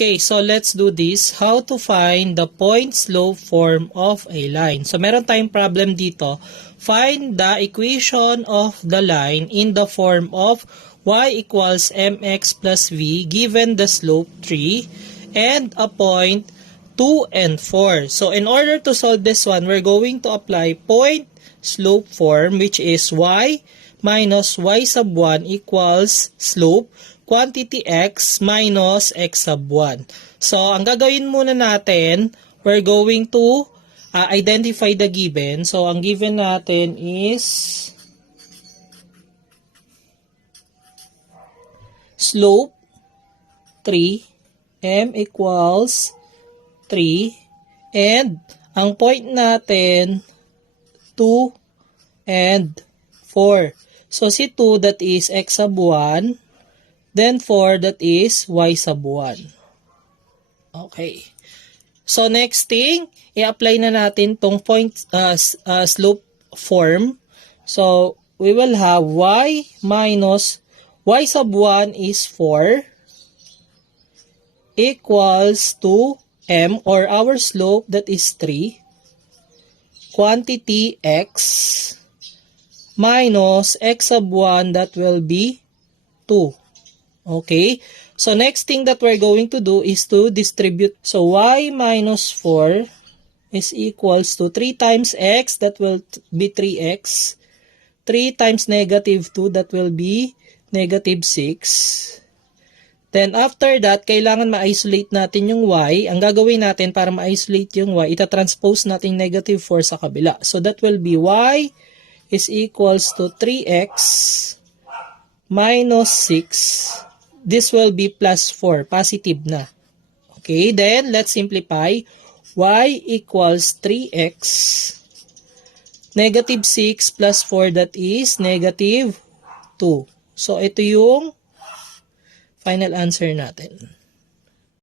Okay, so let's do this. How to find the point-slope form of a line. So meron tayong problem dito. Find the equation of the line in the form of y equals mx plus v given the slope 3 and a point 2 and 4. So in order to solve this one, we're going to apply point-slope form, which is y minus y sub 1 equals slope quantity x minus x sub 1. So, ang gagawin muna natin, we're going to identify the given. So, ang given natin is slope 3, m equals 3, and ang point natin 2 and 4. So, si 2 that is x sub 1, then 4 that is y sub 1. Okay. So next thing, i-apply na natin tong point slope form. So we will have y minus y sub 1 is 4 equals to m, or our slope that is 3, quantity x minus x sub 1 that will be 2. Okay, so next thing that we're going to do is to distribute. So y minus 4 is equals to 3 times x, that will be 3x. 3 times negative 2, that will be negative 6. Then after that, kailangan ma-isolate natin yung y. Ang gagawin natin para ma-isolate yung y, ita-transpose natin negative 4 sa kabila. So that will be y is equals to 3x minus 6. This will be plus 4, positive na. Okay, then let's simplify. Y equals 3x, negative 6 plus 4, that is negative 2. So, ito yung final answer natin.